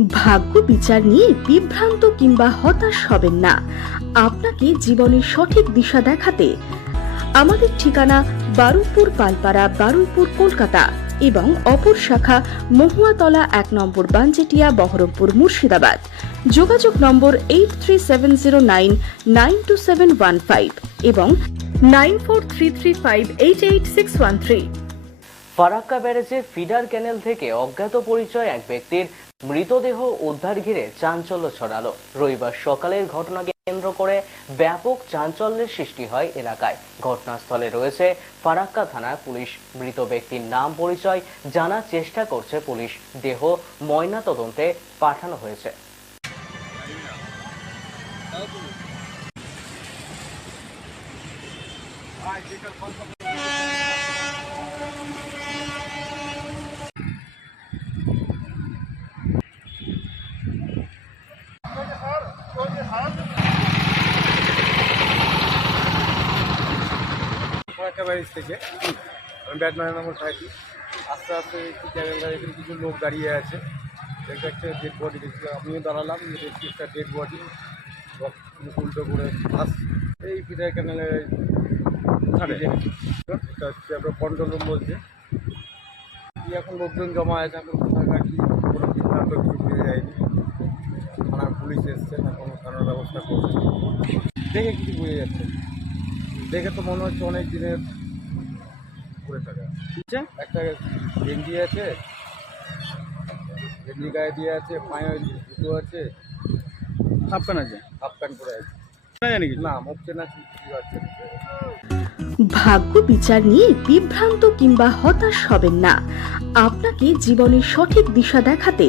ভাগ্য বিচার নিয়ে বিভ্রান্ত কিংবা হতাশ হবেন না। আপনাকে জীবনের সঠিক দিশা দেখাতে আমাদের ঠিকানা বারুইপুর পালপাড়া, বারুইপুর কলকাতা এবং অপর শাখা মহুয়াতলা এক নম্বর বানজেটিয়া বহরমপুর মুর্শিদাবাদ। যোগাযোগ number eight three seven zero nine nine two seven one five এবং nine four three three five eight eight six one three Farakka ব্যারেজের feeder canal থেকে অজ্ঞাত পরিচয় এক ব্যক্তির মৃতদেহ উদ্ধার ঘিরে চাঞ্চল্য ছড়ালো। রবিবার সকালের ঘটনাকে কেন্দ্র করে ব্যাপক চাঞ্চল্যের সৃষ্টি হয় এলাকায়। ঘটনাস্থলে রয়েছে ফারাক্কা থানার পুলিশ। মৃত ব্যক্তির নাম পরিচয় জানার চেষ্টা করছে পুলিশ। দেহ ময়না তদন্তে পাঠানো হয়েছে। থেকে। আমি আস্তে আস্তে কিছু লোক দাঁড়িয়ে আছে। দেখতে একটা ডেড বডি দেখছি। আমিও দাঁড়ালাম দেখছি একটা ডেড বডি উল্টো করে এই ফিটার ক্যানেলে আপনার কন্ট্রোল রুম বলছে। এখন লোকজন জমা আছে কি কোনো কিছু যায়নি। পুলিশ এসছে এখন থানার ব্যবস্থা করছে দেখে কিছু বুঝে যাচ্ছে। দেখে তো মনে হচ্ছে অনেক দিনের পরে থাকা। একটা গেঞ্জি আছে গেঞ্জি গায়ে দিয়ে আছে পায়ে জুতো আছে। হাফ প্যান্ট আছে? হাফ প্যান্ট পরে আছে। না না মুখ চেনা কি আছে? ভাগ্য বিচার নিয়ে বিভ্রান্ত কিংবা হতাশ হবেন না। আপনাকে জীবনের সঠিক দিশা দেখাতে